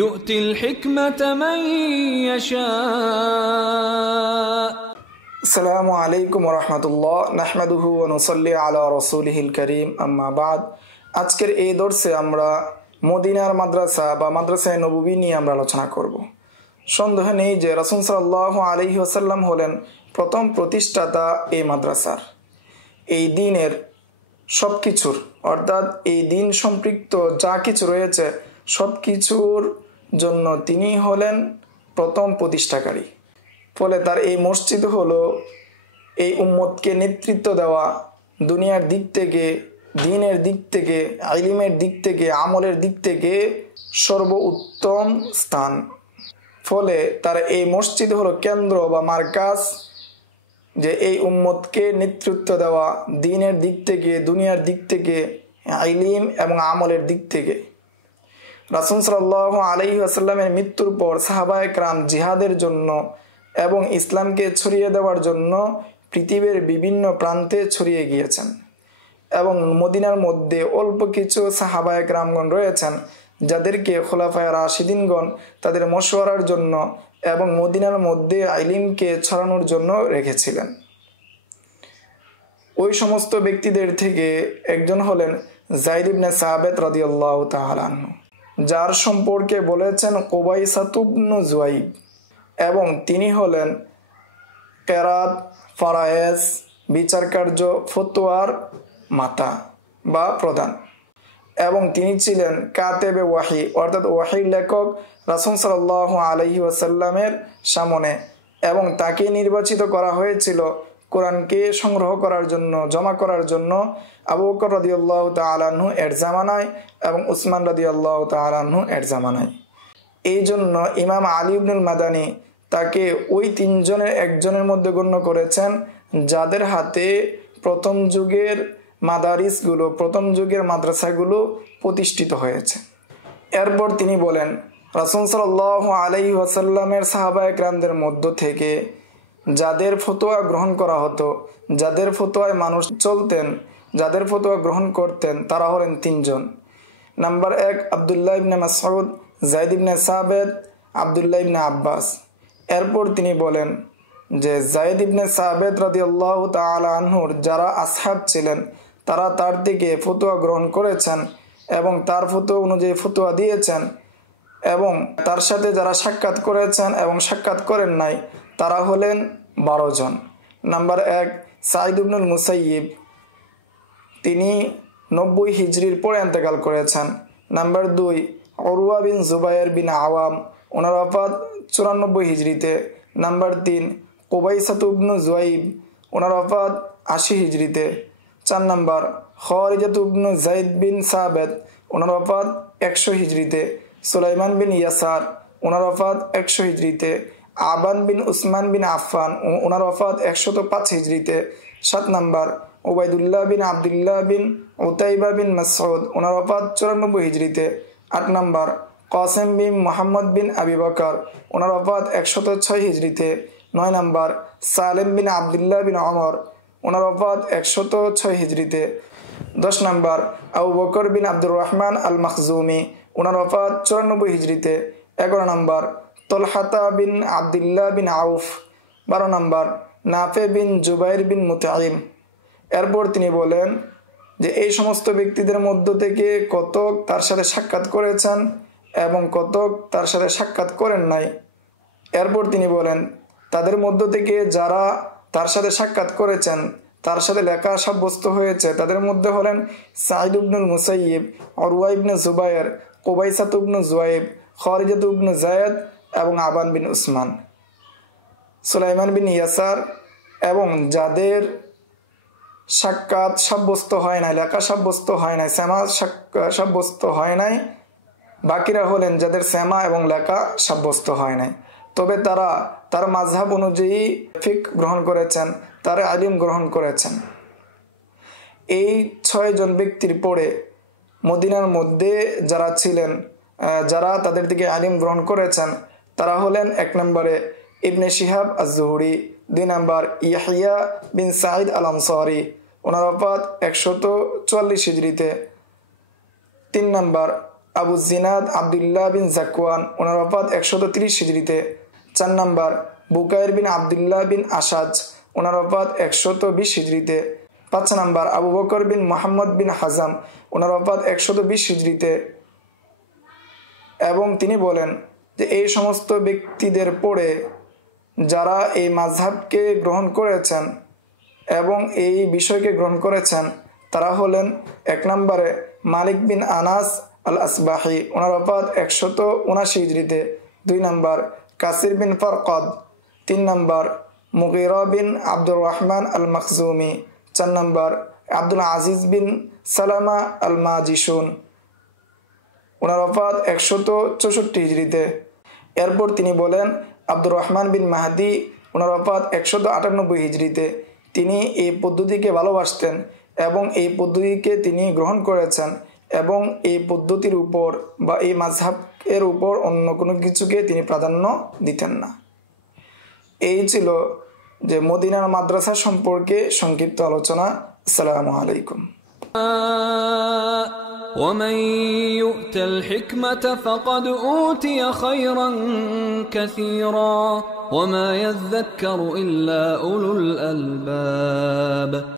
يؤتي الحكمة من يشاء আসসালামু আলাইকুম ওয়া রাহমাতুল্লাহ নাহমাদুহু ওয়া নুসাল্লি আলা রাসূলিহিল কারীম আম্মা বাদ। আজকের এই দর্শে আমরা মদিনার মাদ্রাসা বা মাদ্রাসায়ে নববী নিয়ে আমরা আলোচনা করব। সন্দেহ নেই যে রাসূল সাল্লাল্লাহু আলাইহি ওয়াসাল্লাম হলেন প্রথম প্রতিষ্ঠাতা এই মাদ্রাসার। এই দ্বীনের সব কিছুর অর্থাৎ এই দ্বীন সম্পৃক্ত যা কিছু রয়েছে সব কিছুর জন্য তিনি হলেন প্রথম প্রতিষ্ঠাকারী। ফলে তার এই মসজিদ হলো এই উম্মতকে নেতৃত্ব দেওয়া, দুনিয়ার দিক থেকে, দ্বীনের দিক থেকে, ইলমের দিক থেকে, আমলের দিক থেকে সর্বোত্তম স্থান। ফলে তার এই মসজিদ হলো কেন্দ্র বা মার্কাজ, যে এই উম্মতকে নেতৃত্ব দেওয়া দ্বীনের দিক থেকে, দুনিয়ার দিক থেকে, ইলম এবং আমলের দিক থেকে। রাসূল সাল্লাল্লাহু আলাইহি ওয়াসাল্লামের মৃত্যুর পর সাহাবায়ে কেরাম জিহাদের জন্য এবং ইসলামকে ছড়িয়ে দেওয়ার জন্য পৃথিবীর বিভিন্ন প্রান্তে ছড়িয়ে গিয়েছেন এবং মদিনার মধ্যে অল্প কিছু সাহাবায়ে কেরামগণ রয়েছেন যাদেরকে খোলাফায়ে রাশিদিনগণ তাদের মশওয়ারার জন্য এবং মদিনার মধ্যে ইলমকে ছড়ানোর জন্য রেখেছিলেন। ওই সমস্ত ব্যক্তিদের থেকে একজন হলেন যায়েদ ইবনে সাবিত রাদিয়াল্লাহু তাআলা আনহু, যার সম্পর্কে বলেছেন কুবাইসাতু ইবনু জুয়াইব, এবং তিনি হলেন কেরাত, ফারায়েজ, বিচারকার্য, ফতোয়ার মাতা বা প্রধান, এবং তিনি ছিলেন কাতেবে ওয়াহি অর্থাৎ ওয়াহির লেখক রাসূল সাল্লাল্লাহু আলাইহি ওয়াসাল্লামের সামনে, এবং তাকে নির্বাচিত করা হয়েছিল কোরআনকে সংগ্রহ করার জন্য, জমা করার জন্য আবু বকর রাদিয়াল্লাহু তাআলা আনহু এর জামানায় এবং উসমান রাদিয়াল্লাহু তাআলা আনহু এর জামানায়। এই জন্য ইমাম আলী ইবনুল মাদানী তাকে ওই তিনজনের একজনের মধ্যে গণ্য করেছেন যাদের হাতে প্রথম যুগের মাদারিসগুলো, প্রথম যুগের মাদ্রাসাগুলো প্রতিষ্ঠিত হয়েছে। এরপর তিনি বলেন রাসূল সাল্লাল্লাহু আলাইহি ওয়াসাল্লামের সাহাবায়ে কেরামদের মধ্য থেকে যাদের ফতোয়া গ্রহণ করা হতো, যাদের ফতোয়ায় মানুষ চলতেন, যাদের ফতোয়া গ্রহণ করতেন, তারা হলেন তিনজন। নাম্বার 1 আব্দুল্লাহ ইবনে মাসউদ, যায়েদ ইবনে সাবিত, আব্দুল্লাহ ইবনে আব্বাস। এরপর তিনি বলেন যে যায়েদ ইবনে সাবিত রাদিয়াল্লাহু তাআলা আনহুর যারা আসহাব ছিলেন তারা তার থেকে ফতোয়া গ্রহণ করেছেন এবং তার ফতোয়া অনুযায়ী ফতোয়া দিয়েছেন, এবং তার সাথে যারা সাক্ষাৎ করেছেন এবং সাক্ষাৎ করেন নাই তারা হলেন 12 জন। নাম্বার 1 সাঈদ ইবনুল মুসাইয়িব, তিনি 90 হিজরির পরে ইন্তেকাল করেছেন। নাম্বার 2 উরওয়া বিন জুবায়ের বিন আওয়াম, ওনার ওফাত 94 হিজরিতে। নাম্বার 3 কুবাইসাতু ইবনু জুয়াইব, ওনার ওফাত 80 হিজরিতে। 4 নাম্বার খারিজাতু ইবনু যায়েদ বিন সাবিত, ওনার ওফাত 100 হিজরিতে। সুলাইমান বিন ইয়াসার, ওনার ওফাত 100 হিজরিতে। আবান বিন উসমান বিন আফফান, ওনার ওফাত 105 হিজরিতে। 7 নাম্বার উবাইদুল্লাহ বিন আব্দুল্লাহ বিন উতাইবা বিন মাসউদ, ওনার ওফাত 94 হিজরিতে। 8 নাম্বার কাসেম বিন মুহাম্মদ বিন আবি বকর, ওনার ওফাত 106 হিজরিতে। 9 নাম্বার সালেম বিন আব্দুল্লাহ বিন ওমর, ওনার ওফাত 106 হিজরিতে। 10 নাম্বার আবু বকর বিন আব্দুর রহমান আল মাখজুমি, ওনার ওফাত 94 হিজরিতে। 11 নাম্বার তলহাতা বিন আব্দুল্লাহ বিন আউফ। 12 নাম্বার নাফে বিন জুবাইর বিন মুতাইম। এরপর তিনি বলেন যে এই সমস্ত ব্যক্তিদের মধ্য থেকে কতক তার সাথে সাক্ষাৎ করেছেন এবং কতক তার সাথে সাক্ষাৎ করেন নাই। এরপর তিনি বলেন তাদের মধ্য থেকে যারা তার সাথে সাক্ষাৎ করেছেন, তার সাথে লেখা সাব্যস্ত হয়েছে, তাদের মধ্যে হলেন সাঈদ ইবনুল মুসাইয়িব, উরওয়া ইবনে জুবায়ের, কুবাইসাতু ইবনু জুয়াইব, খারিজাতু ইবনু যায়েদ এবং আবান বিন উসমান, সুলাইমান বিন ইয়াসার, এবং যাদের সাক্ষাৎ সাব্যস্ত হয় নাই, লেখা সাব্যস্ত হয় নাই, সেমা সাব্যস্ত হয় নাই, বাকিরা হলেন যাদের সেমা এবং লেখা সাব্যস্ত হয় নাই, তবে তারা তার মাযহাব অনুযায়ী ফিকহ গ্রহণ করেছেন, তারা ইলম গ্রহণ করেছেন। এই 6 জন ব্যক্তির পরে মদিনার মধ্যে যারা ছিলেন, যারা তাদের থেকে ইলম গ্রহণ করেছেন, তারা হলেন 1 নম্বরে ইবনে শিহাব আজ-জুহরি, 2 নম্বর ইয়াহইয়া বিন সাঈদ আল আনসারী, ওনার ওফাত 144 হিজরিতে। 3 নম্বর আবু জিনাদ আবদুল্লাহ বিন জাকওয়ান, ওনার ওফাত 130 হিজরিতে। 4 নাম্বার বুকায়ের বিন আবদুল্লাহ বিন আসাজ, ওনার ওফাত 120 হিজরিতে। 5 নাম্বার আবু বকর বিন মোহাম্মদ বিন হাজাম, ওনার ওফাত 120 হিজরিতে। এবং তিনি বলেন যে এই সমস্ত ব্যক্তিদের পড়ে যারা এই মাযহাবকে গ্রহণ করেছেন এবং এই বিষয়কে গ্রহণ করেছেন তারা হলেন 1 নম্বরে মালিক বিন আনাস আল আসবাহি, ওনার ওফাত 179 হিজরিতে। 2 নম্বর কাসির বিন ফারকাদ। 3 নম্বর মুগীরা বিন আব্দুর রহমান আল মখজুমি। 4 নম্বর আব্দুল আজিজ বিন সালামা আল মাজিশুন, ওনার ওফাত 164 হিজরিতে। এরপর তিনি বলেন আব্দুর রহমান বিন মাহদি, ওনার ওফাত 198 হিজরিতে। তিনি এই পদ্ধতিকে ভালোবাসতেন এবং এই পদ্ধতিকে তিনি গ্রহণ করেছেন এবং এই পদ্ধতির উপর বা এই মাযহাবের উপর অন্য কোনো কিছুকে তিনি প্রাধান্য দিতেন না। এই ছিল যে মদিনার মাদ্রাসা সম্পর্কে সংক্ষিপ্ত আলোচনা। আসসালামু আলাইকুম। ومن يؤت الحكمة فقد أوتي خيرا كثيرا وما يذكر إلا أولو الألباب.